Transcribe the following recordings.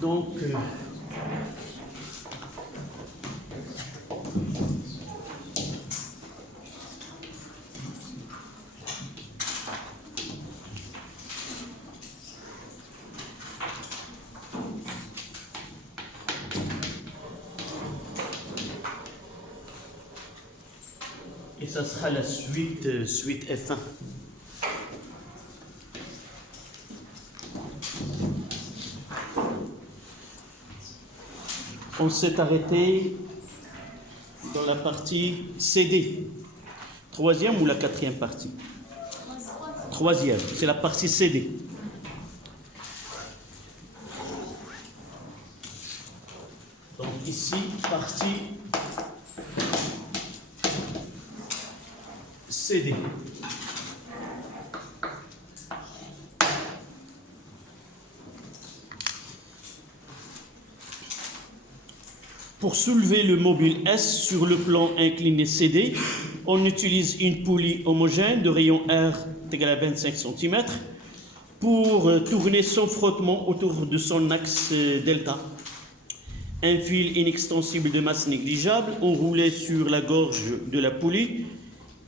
Donc, et ça sera la suite, suite F1. On s'est arrêté dans la partie CD. Troisième ou la quatrième partie? Troisième, c'est la partie CD. Donc ici, partie CD. Pour soulever le mobile S sur le plan incliné CD, on utilise une poulie homogène de rayon R égal à 25 cm pour tourner son frottement autour de son axe delta. Un fil inextensible de masse négligeable enroulé sur la gorge de la poulie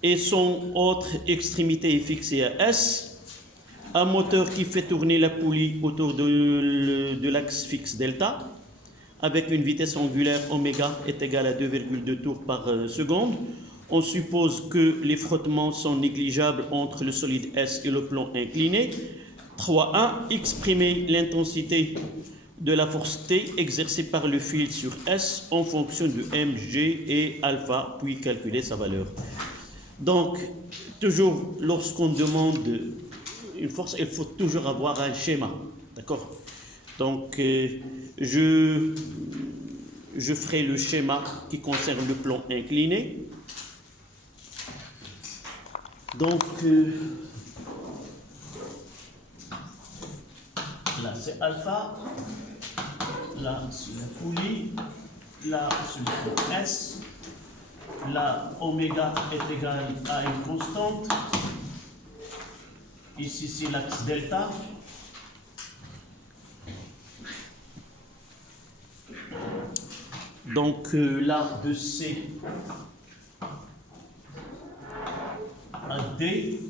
et son autre extrémité est fixée à S. Un moteur qui fait tourner la poulie autour de l'axe fixe delta avec une vitesse angulaire oméga est égale à 2,2 tours par seconde. On suppose que les frottements sont négligeables entre le solide S et le plan incliné. 3.1. Exprimer l'intensité de la force T exercée par le fil sur S en fonction de mg et alpha, puis calculer sa valeur. Donc, toujours lorsqu'on demande une force, il faut toujours avoir un schéma. D'accord? Donc, je ferai le schéma qui concerne le plan incliné. Donc, là c'est alpha, là c'est la poulie, là c'est le plan S, là oméga est égal à une constante, ici c'est l'axe delta. Donc là, de C à D,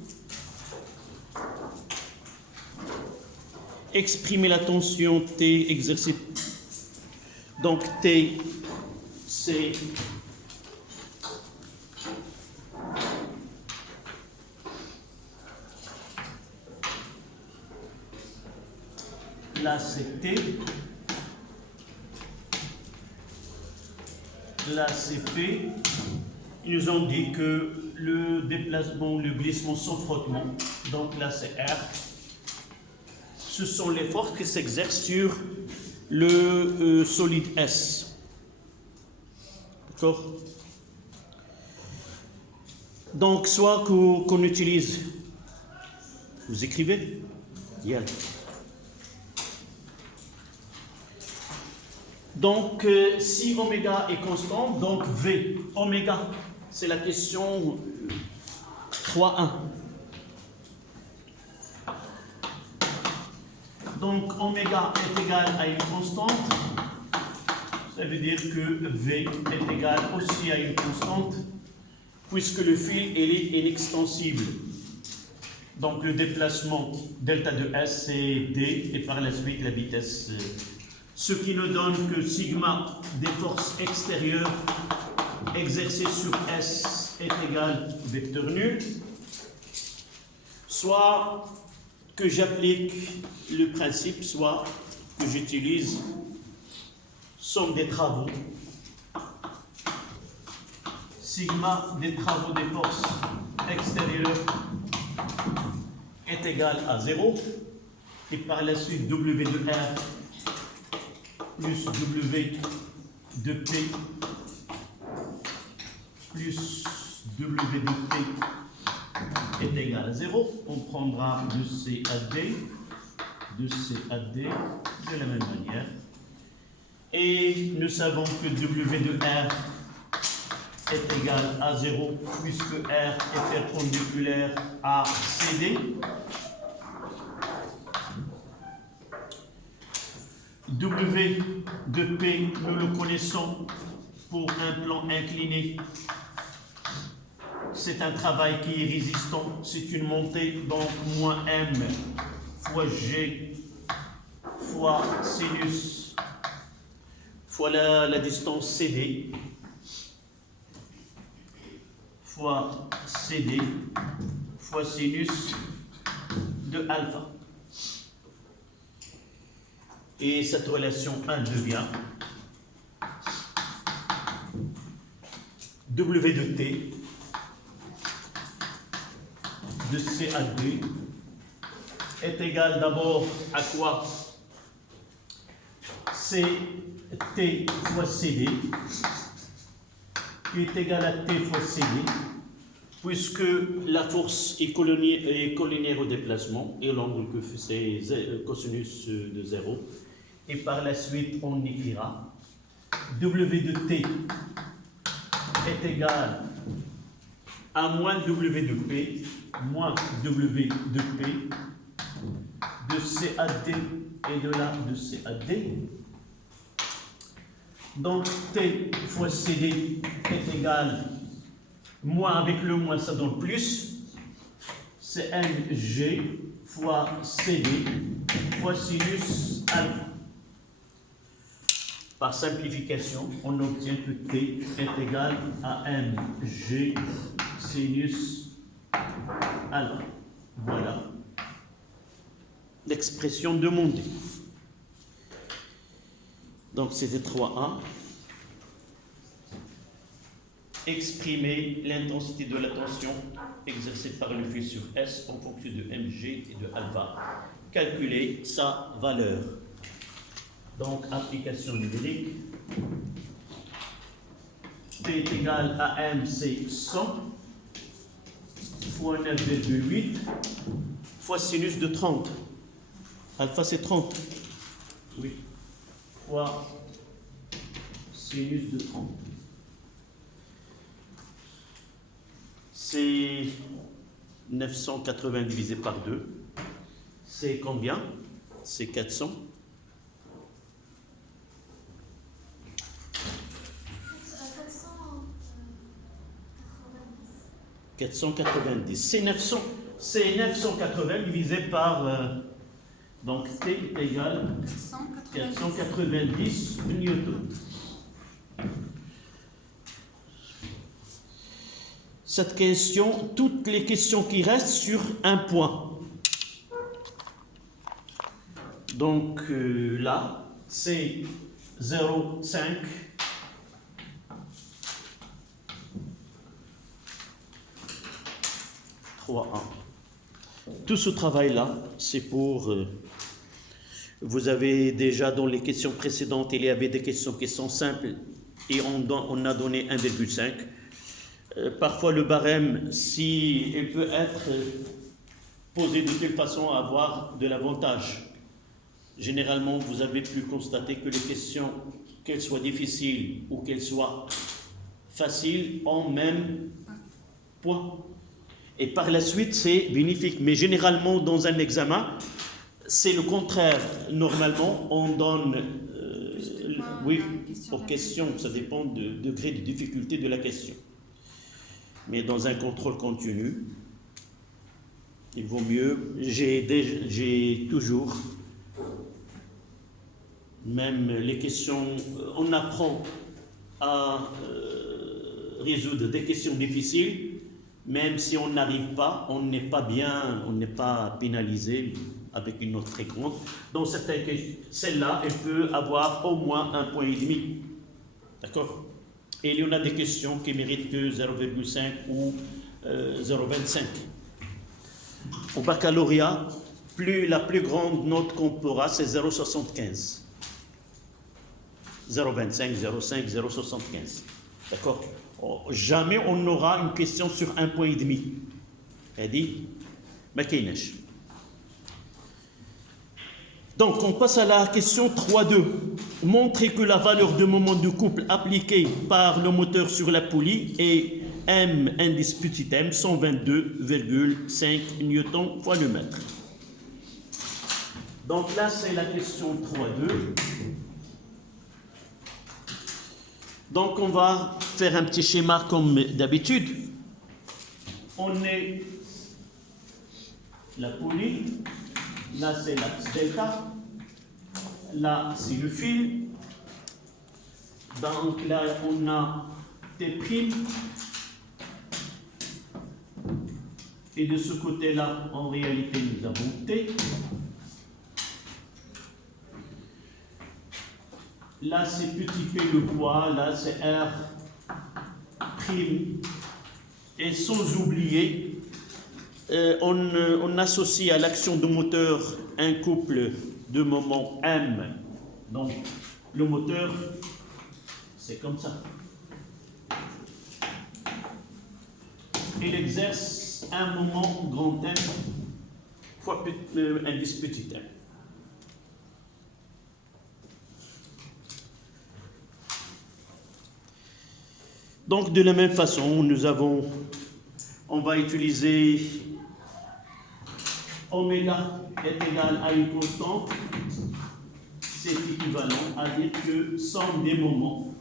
exprimer la tension T exercée. Donc T, c'est là c'est T. Là, c'est P. Ils nous ont dit que le déplacement, le glissement sans frottement, donc là, c'est R. Ce sont les forces qui s'exercent sur le solide S. D'accord? Donc, soit qu'on utilise, vous écrivez? Yeah. Donc, si oméga est constant, donc V, oméga, c'est la question 3.1. Donc, oméga est égal à une constante, ça veut dire que V est égal aussi à une constante, puisque le fil est inextensible. Donc, le déplacement delta de S, c'est D, et par la suite, la vitesse ce qui nous donne que sigma des forces extérieures exercées sur S est égal au vecteur nul, soit que j'applique le principe, soit que j'utilise somme des travaux. Sigma des travaux des forces extérieures est égal à 0, et par la suite W de R plus W de P plus W de P est égal à 0. On prendra de C à D, de C à D de la même manière. Et nous savons que W de R est égal à 0 puisque R est perpendiculaire à CD. W de P, nous le connaissons pour un plan incliné. C'est un travail qui est résistant, c'est une montée, donc moins M fois G fois sinus fois la distance CD fois CD fois sinus de alpha. Et cette relation 1 devient W de T de C à D est égal d'abord à quoi? CT fois CD qui est égal à T fois CD, puisque la force est collinéaire au déplacement et l'angle que c'est cosinus de 0. Et par la suite, on écrira W de T est égal à moins W de P, moins W de P, de C à D et de là de C à D. Donc T fois CD est égal, moins avec le moins ça donne plus, c'est MG fois CD fois sinus alpha. Par simplification, on obtient que T est égal à MG sinus alpha. Voilà l'expression demandée. Donc c'était 3A. Exprimer l'intensité de la tension exercée par le fil sur S en fonction de Mg et de alpha. Calculer sa valeur. Donc, application numérique. T est égal à M, c'est 100 fois 9,8 fois sinus de 30. Alpha, c'est 30. Oui. Fois sinus de 30. C'est 980 divisé par 2. C'est combien? C'est 400. 490. C'est 980 divisé par... donc T est égal à 490 newtons. Cette question, toutes les questions qui restent sur un point. Donc là, c'est 0,5. Tout ce travail-là, c'est pour... vous avez déjà dans les questions précédentes, il y avait des questions qui sont simples et on a donné 1,5. Parfois le barème, si il peut être posé de telle façon à avoir de l'avantage. Généralement, vous avez pu constater que les questions, qu'elles soient difficiles ou qu'elles soient faciles, ont même point. Et par la suite, c'est bénéfique. Mais généralement, dans un examen, c'est le contraire. Normalement, on donne, oui, aux questions, ça dépend du degré de difficulté de la question. Mais dans un contrôle continu, il vaut mieux, j'ai toujours, même les questions, on apprend à résoudre des questions difficiles. Même si on n'arrive pas, on n'est pas bien, on n'est pas pénalisé avec une note très grande. Donc celle-là, elle peut avoir au moins 1,5 point. D'accord? Et il y en a des questions qui méritent que 0,5 ou 0,25. Au baccalauréat, la plus grande note qu'on pourra, c'est 0,75. 0,25, 0,5, 0,75. D'accord? Jamais on n'aura une question sur 1,5 point. Elle dit, mais qu'est-ce? Donc, on passe à la question 3.2. Montrer que la valeur de moment de couple appliquée par le moteur sur la poulie est M indice petit m 122,5 newtons fois le mètre. Donc là, c'est la question 3.2. Donc on va faire un petit schéma comme d'habitude. On est la poulie, là c'est l'axe delta, là c'est le fil. Donc là on a T', et de ce côté-là, en réalité, nous avons T. Là, c'est petit p le poids, là, c'est R'. Et sans oublier, on associe à l'action du moteur un couple de moments M. Donc, le moteur, c'est comme ça. Il exerce un moment grand M fois indice petit m. Donc de la même façon, on va utiliser oméga est égal à une constante. C'est équivalent à dire que somme des moments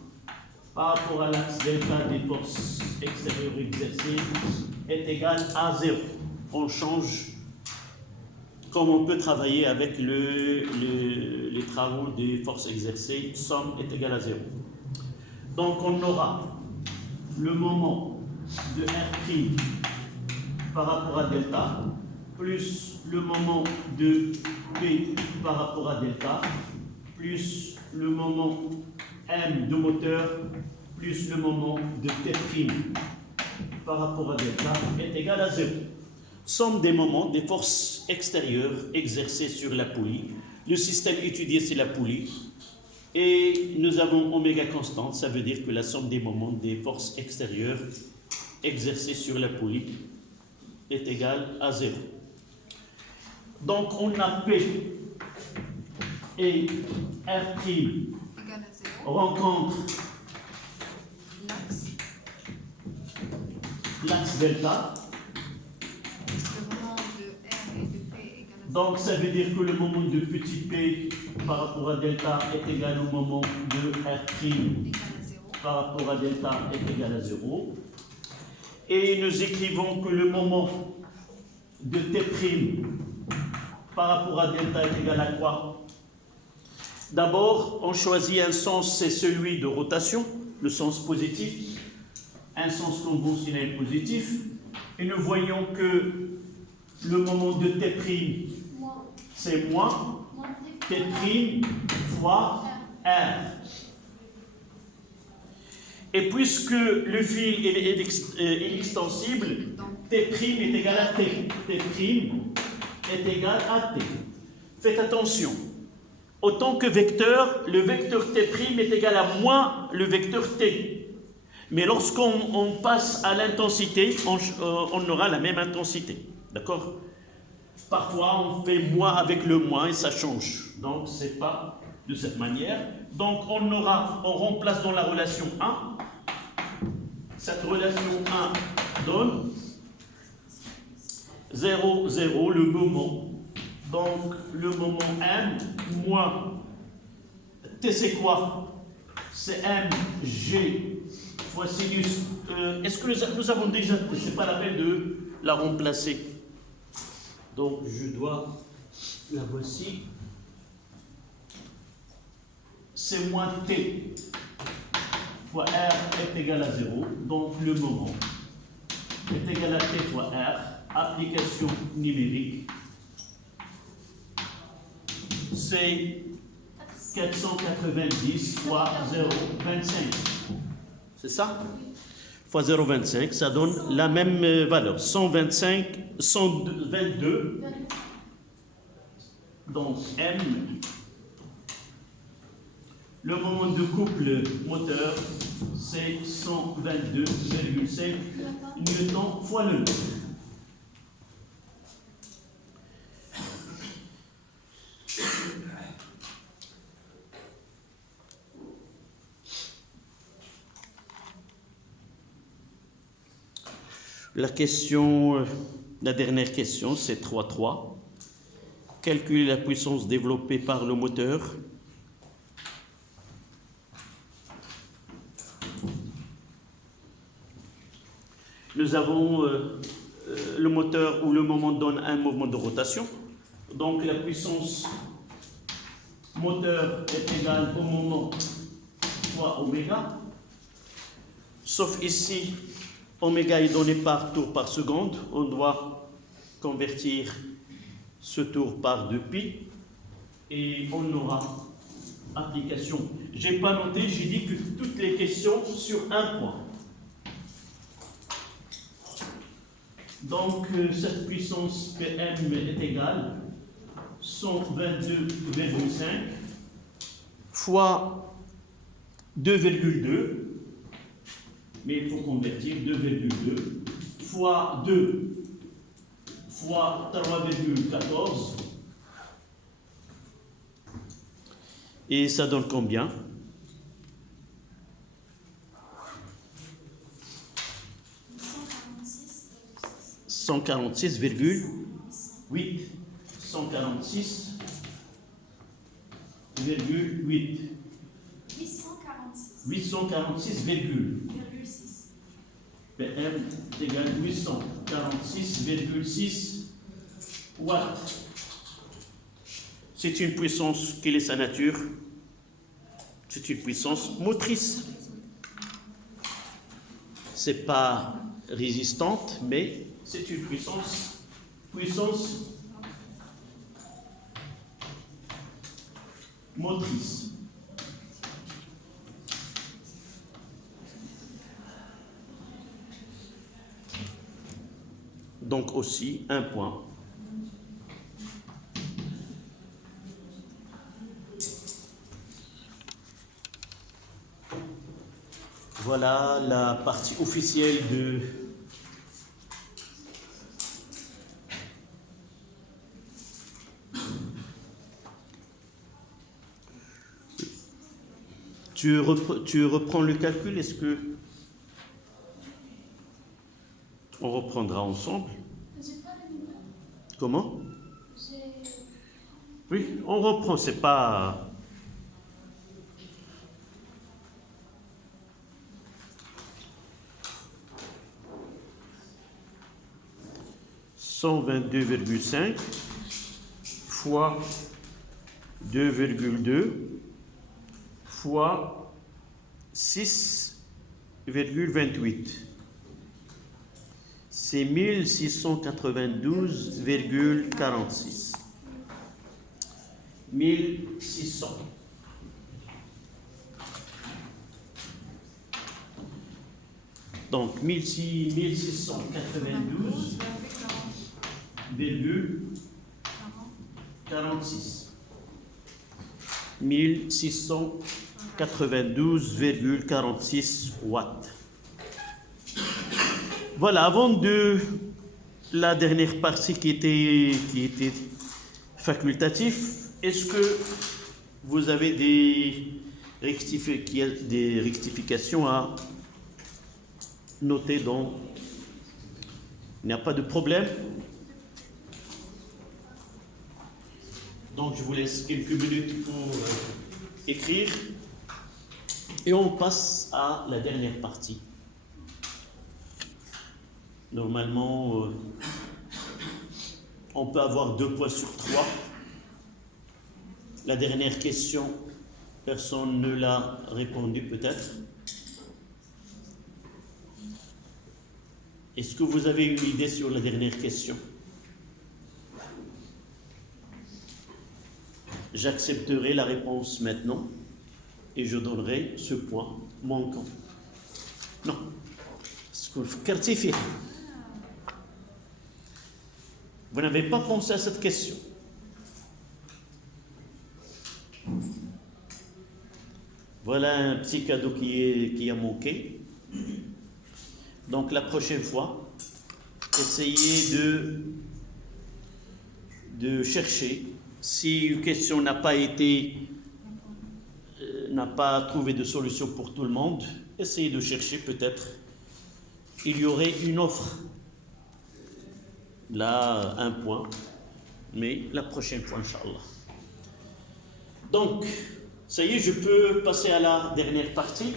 par rapport à l'axe delta des forces extérieures exercées est égal à 0. On change comme on peut travailler avec les travaux des forces exercées, somme est égal à 0. Donc on aura le moment de R' par rapport à delta, plus le moment de P par rapport à delta, plus le moment M de moteur, plus le moment de T' par rapport à delta est égal à 0. Somme des moments des forces extérieures exercées sur la poulie. Le système étudié, c'est la poulie. Et nous avons oméga constante, ça veut dire que la somme des moments des forces extérieures exercées sur la poulie est égale à 0. Donc on a P et R' rencontrent l'axe delta. Donc ça veut dire que le moment de petit p par rapport à delta est égal au moment de R' par rapport à delta est égal à 0. Et nous écrivons que le moment de T' par rapport à delta est égal à quoi? D'abord, on choisit un sens, c'est celui de rotation, le sens positif, un sens conventionnel positif. Et nous voyons que le moment de T', c'est moins T' fois R. Et puisque le fil est extensible, T' est égal à T. T' est égal à T. Faites attention. Autant que vecteur, le vecteur T' est égal à moins le vecteur T. Mais lorsqu'on passe à l'intensité, on aura la même intensité. D'accord? Parfois, on fait moins avec le moins et ça change. Donc, ce n'est pas de cette manière. Donc, on remplace dans la relation 1. Cette relation 1 donne 0, 0, le moment. Donc, le moment M moins T, c'est quoi? C'est mg fois sinus. Est-ce que nous avons déjà... Ce n'est pas la peine de la remplacer. Donc, je dois... La voici. C'est moins T fois R est égal à 0. Donc, le moment est égal à T fois R. Application numérique. C'est 490 fois 0,25. C'est ça? Fois 0,25, ça donne la même valeur. 122. Donc, M. Le moment de couple moteur, c'est 122,5 newtons fois le mètre. La dernière question, c'est 3.3. calculer la puissance développée par le moteur. Nous avons le moteur où le moment donne un mouvement de rotation. Donc la puissance moteur est égale au moment fois oméga. Sauf ici, oméga est donné par tour par seconde. On doit convertir ce tour par 2π et on aura application. Je n'ai pas noté, j'ai dit que toutes les questions sur un point. Donc cette puissance PM est égale 122,5 fois 2,2, mais il faut convertir 2,2 fois 2 fois 3,14 et ça donne combien? 146,8. 146,8. 846, PM est égal à 846,6 watts. C'est une puissance, quelle est sa nature? C'est une puissance motrice. C'est pas résistante, mais c'est une puissance motrice. Donc aussi un point. Voilà la partie officielle de tu reprends le calcul, est-ce que on reprendra ensemble? Comment? Oui, on reprend, c'est pas... 122,5 fois 2,2 fois 6,28. C'est 1692,46. 1600. Donc 1692,46. 1692,46 watts. Voilà, avant de la dernière partie qui était facultative, est-ce que vous avez des rectifications à noter dans... Il n'y a pas de problème. Donc je vous laisse quelques minutes pour écrire et on passe à la dernière partie. Normalement, on peut avoir 2 points sur 3. La dernière question, personne ne l'a répondu peut-être. Est-ce que vous avez une idée sur la dernière question? J'accepterai la réponse maintenant et je donnerai ce point manquant. Non. Ce que vous فكرتي فيه. Vous n'avez pas pensé à cette question. Voilà un petit cadeau qui a manqué. Donc la prochaine fois, essayez de chercher. Si une question n'a pas trouvé de solution pour tout le monde, essayez de chercher peut-être. Il y aurait une offre. Là, un point. mais la prochaine fois, Inch'Allah. Donc, ça y est, je peux passer à la dernière partie.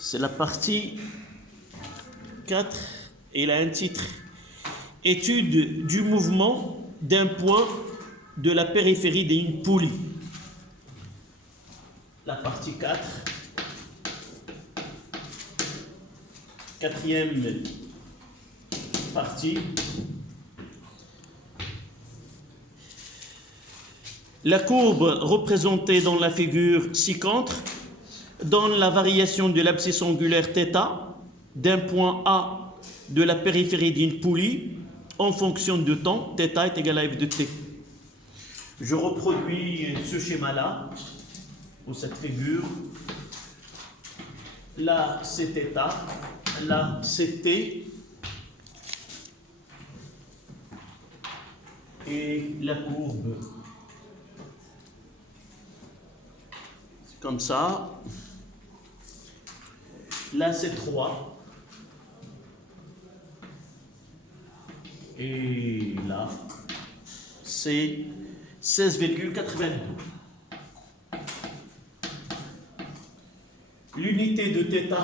C'est la partie 4 et il a un titre. Étude du mouvement d'un point de la périphérie d'une poulie. La partie 4. Quatrième partie. La courbe représentée dans la figure ci-contre donne la variation de l'abscisse angulaire θ d'un point A de la périphérie d'une poulie en fonction de temps, θ est égal à f de t. Je reproduis ce schéma-là, ou cette figure. Là, c'est θ, là, c'est t, et la courbe, c'est comme ça. Là, c'est 3. Et là, c'est 16,82. L'unité de θ,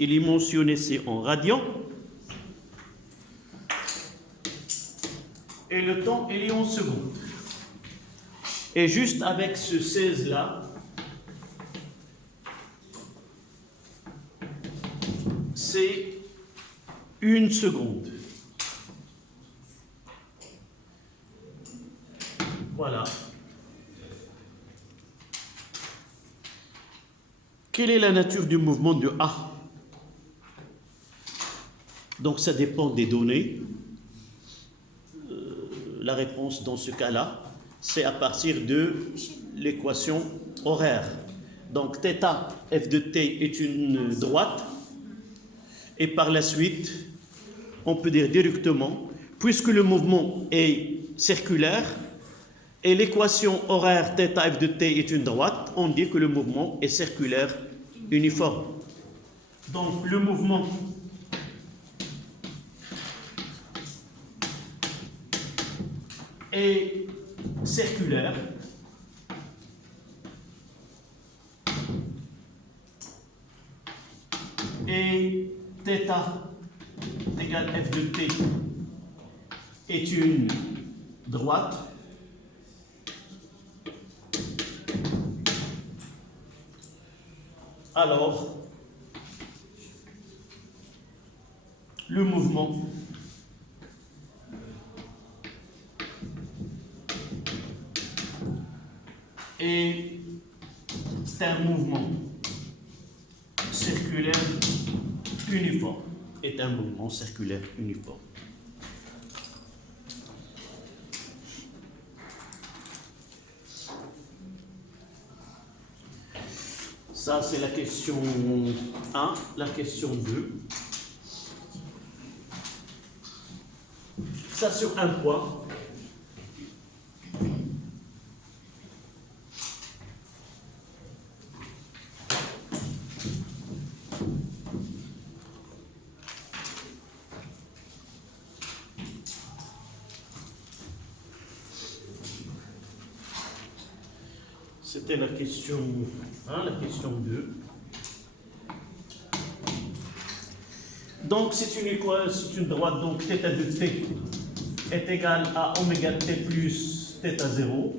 il est mentionné, c'est en radians. Et le temps, il est en secondes. Et juste avec ce 16-là, c'est 1 seconde. Voilà. Quelle est la nature du mouvement de A? Donc ça dépend des données. La réponse dans ce cas-là, c'est à partir de l'équation horaire. Donc θ, f de t est une droite. Et par la suite, on peut dire directement, puisque le mouvement est circulaire, et l'équation horaire θ f de t est une droite, on dit que le mouvement est circulaire uniforme. Donc le mouvement est circulaire et θ égale f de t est une droite. Alors, le mouvement est un mouvement circulaire uniforme. Est un mouvement circulaire uniforme. Ça, c'est la question 1. La question 2. Ça, sur un point. C'était la question 1, la question 2. Donc, c'est une droite, donc θ de t est égal à oméga t plus θ0.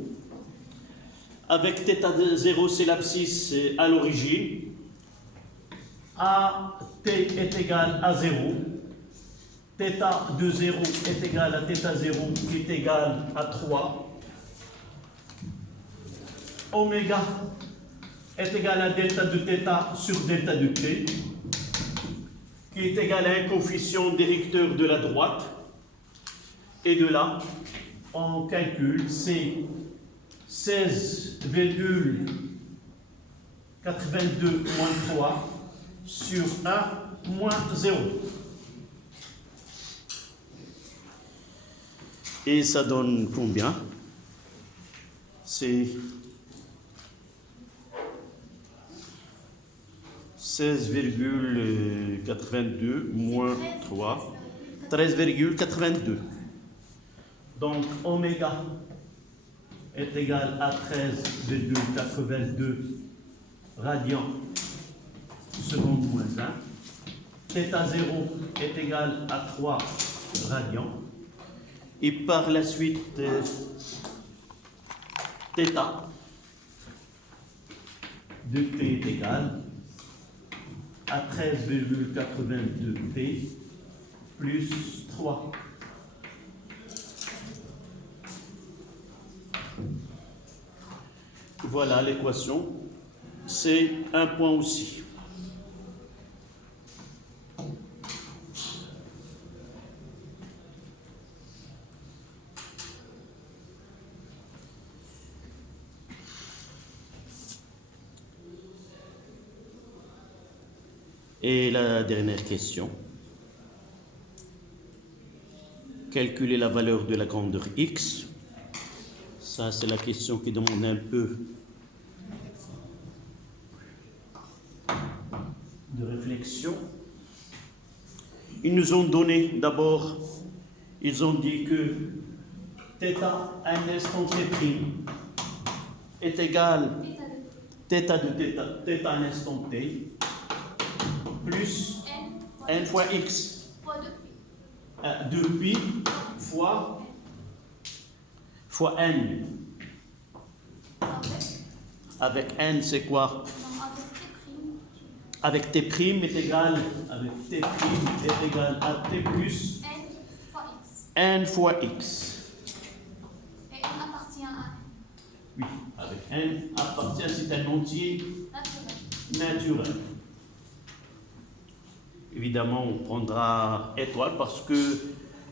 Avec θ0, c'est l'abscisse à l'origine. A t est égal à 0. θ de 0 est égal à θ0 qui est égal à 3. Oméga est égal à delta de θ sur delta de t, qui est égal à un coefficient directeur de la droite. Et de là, on calcule, c'est 16,82 moins 3 sur 1 moins 0. Et ça donne combien? C'est 16,82 moins 3, 13,82. Donc oméga est égal à 13,82 radians seconde moins 1. Θ 0 est égal à 3 radians. Et par la suite, θ de T est égal à 13,82 T plus 3. Voilà l'équation. C'est un point aussi. Et la dernière question. Calculer la valeur de la grandeur x. Ça, c'est la question qui demande un peu de réflexion. Ils nous ont donné d'abord, ils ont dit que θ à un instant t' est égal θ de θ à un instant t plus n fois x de pi fois n. Avec n, c'est quoi? Avec t' est égal à t plus n fois x. Et n appartient à n. Oui, avec n appartient, c'est un entier naturel. Évidemment, on prendra étoile parce que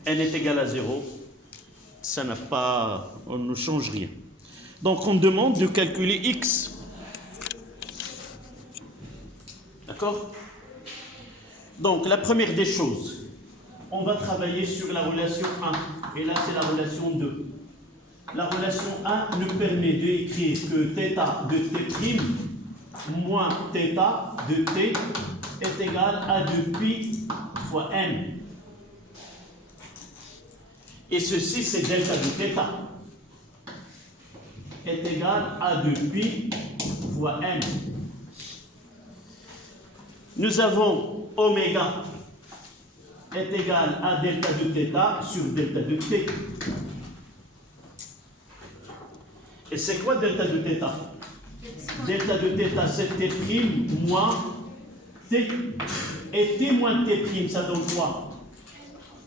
n est égal à 0. Ça n'a pas, on ne change rien. Donc, on demande de calculer x. D'accord? Donc, la première des choses, on va travailler sur la relation 1. Et là, c'est la relation 2. La relation 1 nous permet d'écrire que θ de t' moins θ de t est égal à 2pi fois n. Et ceci, c'est delta de θ est égal à 2pi fois n. Nous avons oméga est égal à delta de θ sur delta de t. Et c'est quoi delta de θ? Delta de θ, c'est t' moins t. Et t moins t', ça donne quoi?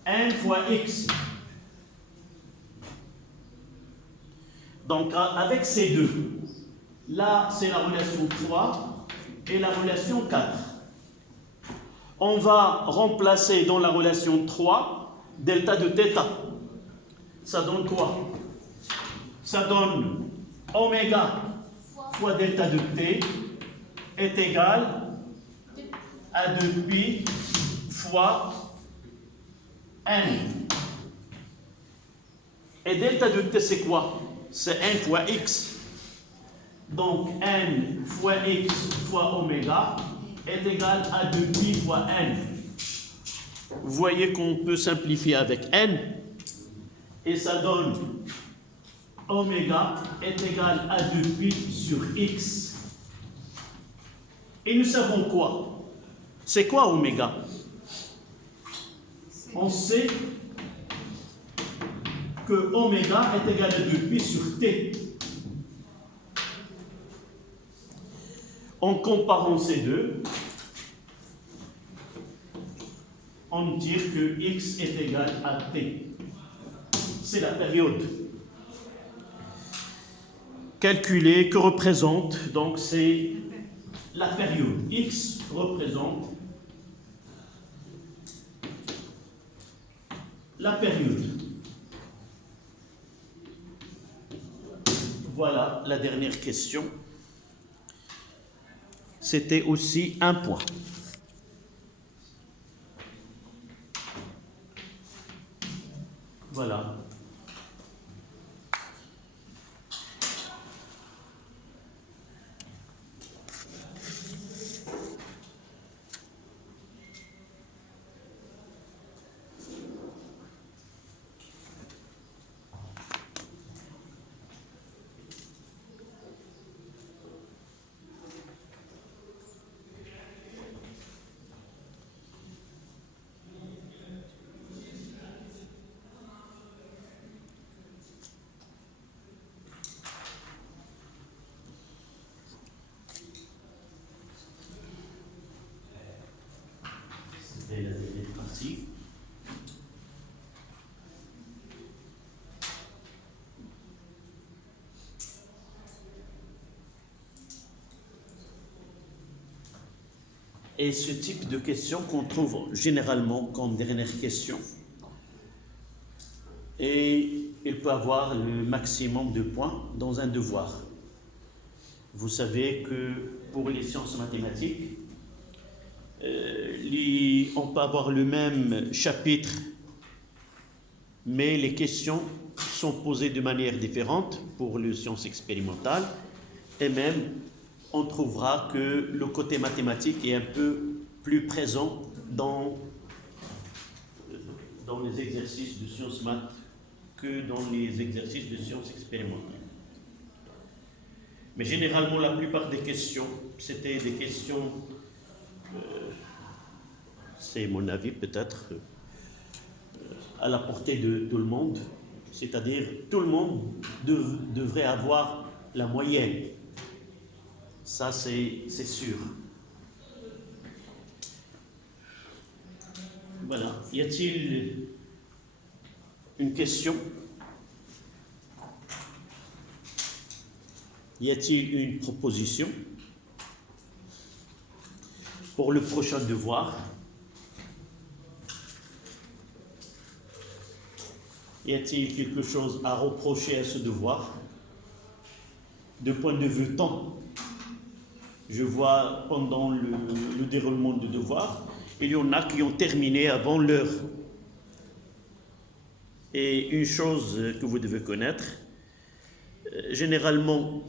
n fois x. Donc, avec ces deux, là, c'est la relation 3 et la relation 4. On va remplacer dans la relation 3 delta de θ. Ça donne quoi? Ça donne oméga fois delta de t est égal à 2pi fois n. Et delta de t, c'est quoi? C'est n fois x. Donc n fois x fois oméga est égal à 2pi fois n. Vous voyez qu'on peut simplifier avec n. Et ça donne oméga est égal à 2pi sur x. Et nous savons quoi? C'est quoi oméga? On sait que oméga est égal à 2pi sur t. En comparant ces deux, on tire que x est égal à t. C'est la période. Calculer que représente, donc c'est la période. X représente la période. Voilà la dernière question. C'était aussi un point. Voilà. Et ce type de question qu'on trouve généralement comme dernière question. Et il peut avoir le maximum de points dans un devoir. Vous savez que pour les sciences mathématiques, on peut avoir le même chapitre, mais les questions sont posées de manière différente pour les sciences expérimentales, et même on trouvera que le côté mathématique est un peu plus présent dans les exercices de sciences maths que dans les exercices de sciences expérimentales. Mais généralement, la plupart des questions, c'était des questions, c'est mon avis peut-être, à la portée de tout le monde, c'est-à-dire tout le monde devrait avoir la moyenne. Ça, c'est sûr. Voilà. Y a-t-il une question? Y a-t-il une proposition pour le prochain devoir? Y a-t-il quelque chose à reprocher à ce devoir? De point de vue temps, je vois pendant le déroulement du devoir, il y en a qui ont terminé avant l'heure. Et une chose que vous devez connaître, généralement,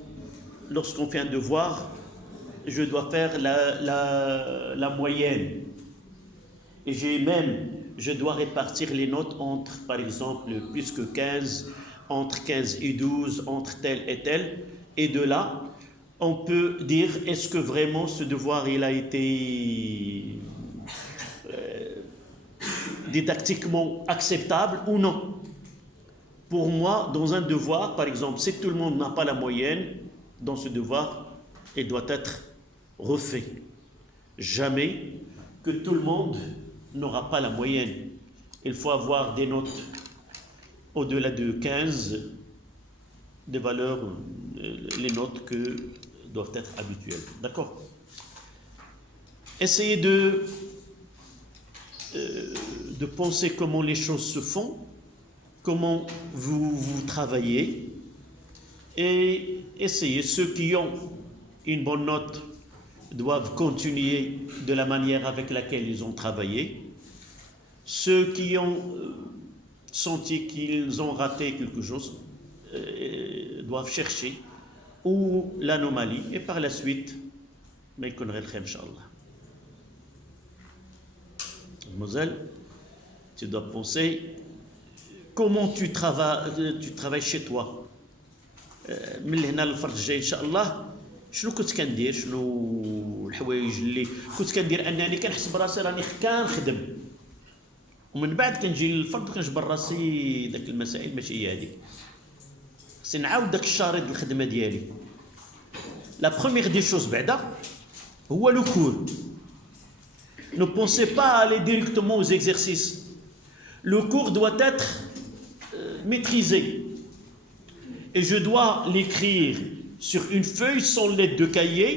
lorsqu'on fait un devoir, je dois faire la moyenne. Et je dois répartir les notes entre, par exemple, plus que 15, entre 15 et 12, entre tel et tel. Et de là, on peut dire, est-ce que vraiment ce devoir, il a été didactiquement acceptable ou non? Pour moi, dans un devoir, par exemple, si tout le monde n'a pas la moyenne, dans ce devoir, il doit être refait. Jamais que tout le monde n'aura pas la moyenne. Il faut avoir des notes au-delà de 15, des valeurs, les notes que doivent être habituelles. D'accord? Essayez de penser comment les choses se font, comment vous travaillez, et essayez. Ceux qui ont une bonne note doivent continuer de la manière avec laquelle ils ont travaillé. Ceux qui ont senti qu'ils ont raté quelque chose doivent chercher où l'anomalie, et par la suite, mais connaît le khair, Inch'Allah. Mademoiselle, tu dois penser comment tu travailles chez toi. من هنا للفرد الجاي ان شاء الله شنو كنت كندير، شنو الحوايج اللي كنت كندير، انني كنحس براسي راني كنخدم، ومن بعد كنجي للفرد كنجبر راسي داك المسائل ماشي هي هذيك، خصني نعاود داك الشريط الخدمه ديالي. لا بروميير دي شوز بعدا هو لو كور. Ne pensez pas à aller directement aux exercices. Le cours doit être maîtrisé. Et je dois l'écrire sur une feuille sans l'aide de cahier,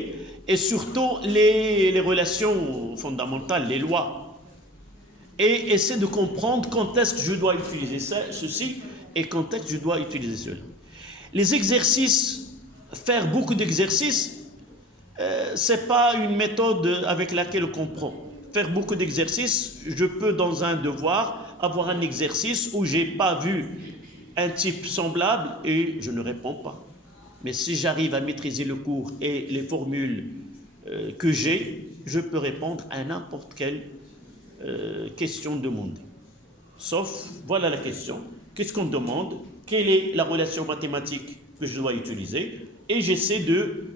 et surtout les relations fondamentales, les lois. Et essayer de comprendre quand est-ce que je dois utiliser ceci et quand est-ce que je dois utiliser cela. Les exercices, faire beaucoup d'exercices, ce n'est pas une méthode avec laquelle on comprend. Faire beaucoup d'exercices, je peux dans un devoir avoir un exercice où je n'ai pas vu un type semblable et je ne réponds pas. Mais si j'arrive à maîtriser le cours et les formules que j'ai, je peux répondre à n'importe quelle question demandée. Sauf, voilà la question, qu'est-ce qu'on demande, quelle est la relation mathématique que je dois utiliser, et j'essaie de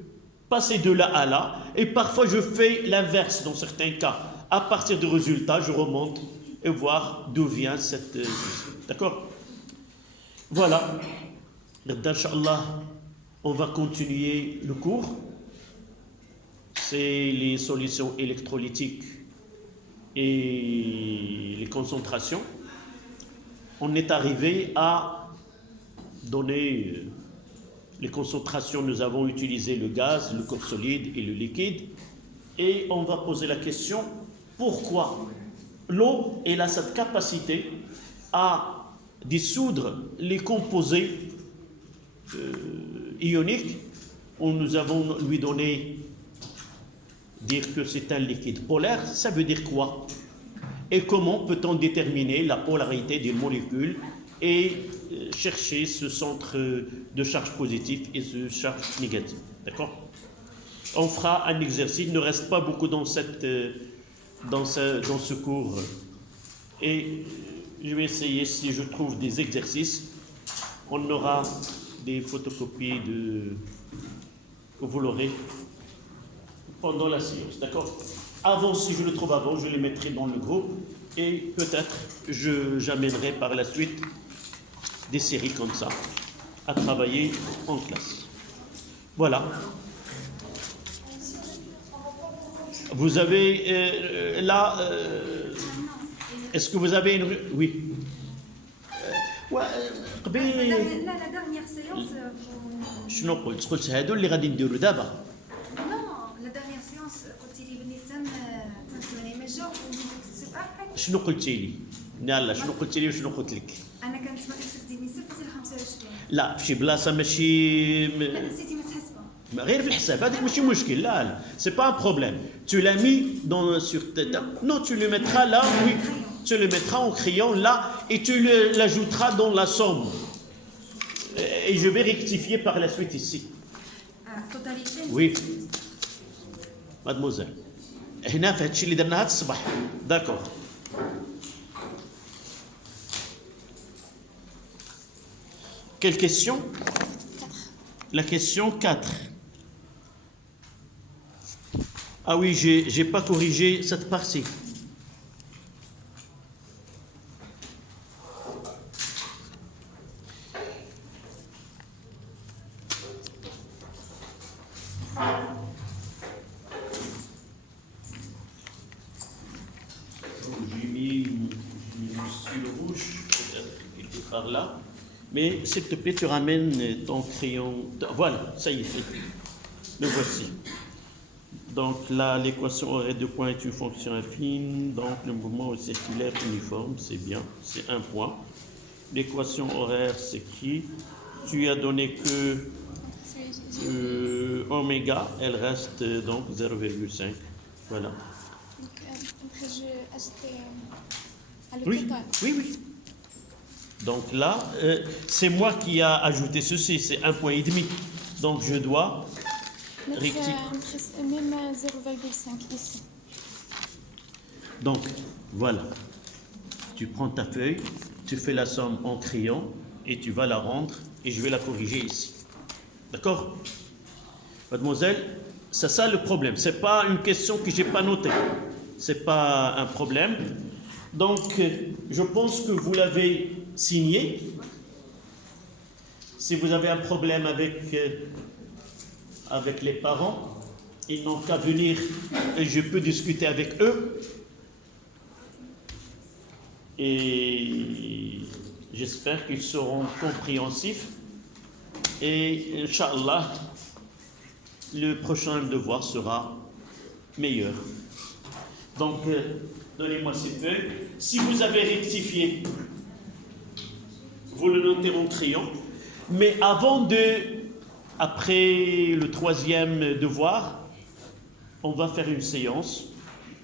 passer de là à là, et parfois je fais l'inverse dans certains cas. À partir du résultat, je remonte et voir d'où vient cette... D'accord? Voilà. Inch'Allah, on va continuer le cours. C'est les solutions électrolytiques et les concentrations. On est arrivé à donner les concentrations. Nous avons utilisé le gaz, le corps solide et le liquide. et on va poser la question pourquoi l'eau elle a cette capacité à dissoudre les composés ioniques. Nous avons lui donné dire que c'est un liquide polaire, ça veut dire quoi? Et comment peut-on déterminer la polarité d'une molécule et chercher ce centre de charge positive et ce charge négative? D'accord? On fera un exercice, il ne reste pas beaucoup dans ce cours. Et je vais essayer, si je trouve des exercices, on aura des photocopies vous l'aurez pendant la séance, d'accord? Avant, si je le trouve avant, je les mettrai dans le groupe et peut-être j'amènerai par la suite des séries comme ça à travailler en classe. Voilà. Vous avez là, est-ce que vous avez une... Oui. لا لا dernière séance شنو قلت هادو اللي غادي نديرو دابا non la dernière séance قلتي لي بلي تنسوني ما جاوب سي با حاجه شنو قلتي لي لا شنو قلتي لي وشنو قلت لك انا كنسمع نفسك ديني صفر 25 لا في شي بلاصه ماشي لا نسيتي ما تحسبها غير في الحساب هذيك ماشي مشكل لا سي با ان بروبليم tu l'as mis dans sur non tu le mettras là oui tu le mettras en crayon là et tu l'ajouteras dans la somme et je vais rectifier par la suite ici totalité oui mademoiselle هنا في هادشي اللي درنا هاد الصباح داكور quelle question la question 4 ah oui j'ai pas corrigé cette partie j'ai mis le stylo rouge peut-être qu'il était par là. Mais s'il te plaît, tu ramènes ton crayon. Voilà, ça y est, le voici. Donc là, l'équation horaire de point est une fonction affine. Donc le mouvement circulaire uniforme, c'est bien, c'est un point. L'équation horaire, c'est qui? Tu as donné que oméga, elle reste donc 0,5. Voilà. Après, je achetais Oui, oui, oui. Donc là, c'est moi qui a ajouté ceci, c'est 1,5 point. Donc je dois rectifier. Même 0,5 ici. Donc voilà, tu prends ta feuille, tu fais la somme en crayon et tu vas la rendre et je vais la corriger ici. D'accord? Mademoiselle, c'est ça le problème. C'est pas une question que j'ai pas notée. C'est pas un problème. Donc je pense que vous l'avez signé. Si vous avez un problème avec les parents, ils n'ont qu'à venir et je peux discuter avec eux. Et j'espère qu'ils seront compréhensifs. Et Inch'Allah, le prochain devoir sera meilleur. Donc, donnez-moi ces feuilles. Si vous avez rectifié, vous le notez en crayon. Mais après le troisième devoir, on va faire une séance.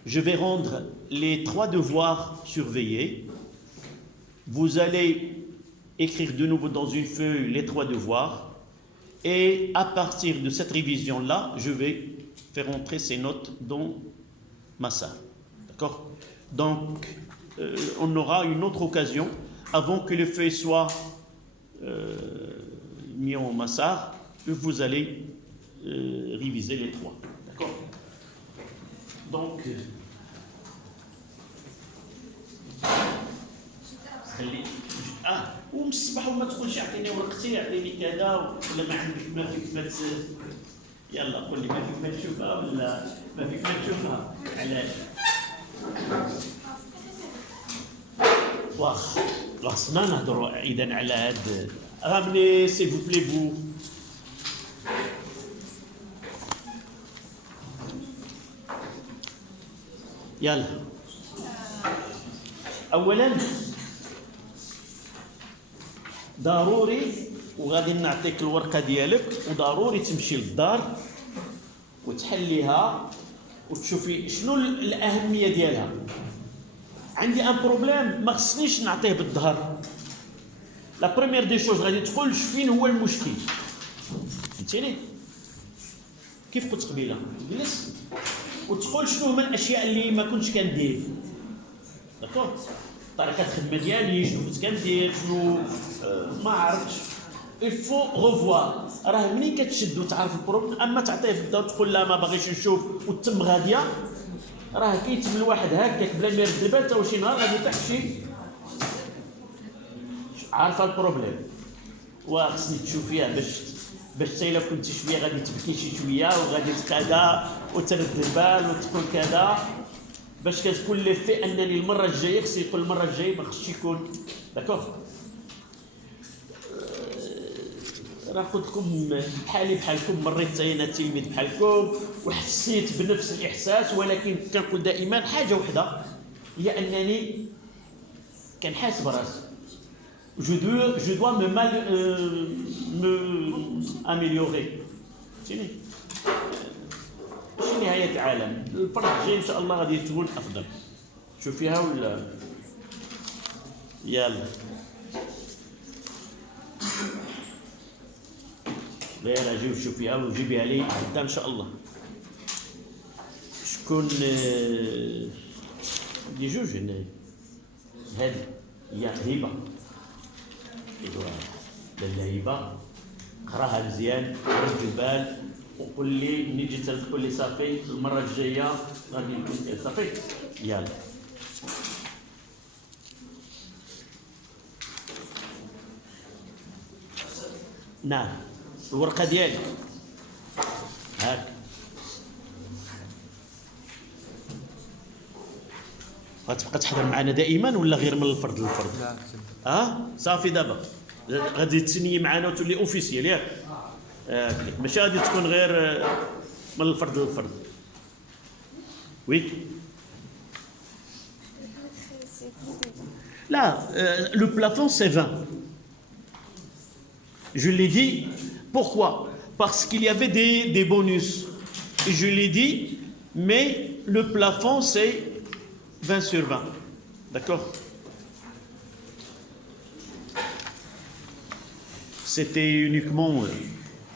Je vais rendre les 3 devoirs surveillés. Vous allez écrire de nouveau dans une feuille les 3 devoirs. Et à partir de cette révision-là, je vais faire entrer ces notes dans ma salle. D'accord? Donc, on aura une autre occasion, avant que les feuilles soient mis en massard, vous allez réviser les 3. D'accord? Donc, قوم الصباح وما تقولش اعطيني ورقتي اعطيني كذا ولا ما عندك ما فيك ما يلا قول لي ما فيك ما تشوفها ولا ما فيك ما تشوفها علاش؟ واخ خصنا نهضروا اذا على هاد رامني سي فو بلي فو يلا اولا ضروري وغادي نعطيك الورقه ديالك وضروري تمشي للدار وتحليها وتشوفي شنو الاهميه ديالها. عندي ان بروبليم ما خصنيش نعطيه بالظهر. لا بروميير دي شوز غادي تقول فين هو المشكل، فهمتيني؟ كيف قلت قبيله جلس وتقول شنو هما الاشياء اللي ما كنتش كندير، داكور؟ طريقه الخدمه ديالي شنو كنت كندير شنو ما عرفتش. الفو غوفوار راه ملي كتشد وتعرف البروبليم، اما تعطيه في الدار تقول لا ما باغيش نشوف وتم غاديه، راه كيتم الواحد هكاك بلا ما يرد البال تا شي نهار غادي تحشي عارفه البروبليم. وخصني تشوفيها باش حتى الا كنتي شويه غادي تبكي شي شويه وغادي تقادا وترد البال وتقول كذا، باش كتكون لي في انني المره الجايه خصني يكون المره الجايه ما خصش يكون داكوغ. راه قلت لكم بحالي بحالكم، مريت حتى انا تلميذ بحالكم وحسيت بنفس الاحساس، ولكن كنقول دائما حاجه وحده هي انني كنحاسب راسي. je dois me améliorer. فهمتيني؟ ماشي نهايه العالم، الفرق الجاي ان شاء الله غادي تكون افضل. شوفيها ولا يلا غير اجي وشوفيها وجيبيها لي غدا ان شاء الله. شكون دي جوج هنايا؟ هادي هي هبه، ايوا لاله هبه قراها مزيان ورد البال وقول لي ملي جيت تقول لي صافي المره الجايه غادي نكون صافي. يلا نعم الورقه ديالك هاك. غتبقى تحضر معنا دائما ولا غير من الفرد للفرد؟ صافي دابا غادي تسني معنا وتولي اوفيسيال ياك؟ ماشي غادي تكون غير من الفرد للفرد. وي لا le plafond c'est 20. Je l'ai dit. Pourquoi? Parce qu'il y avait des bonus. Et je l'ai dit, mais le plafond c'est 20 sur 20. D'accord? C'était uniquement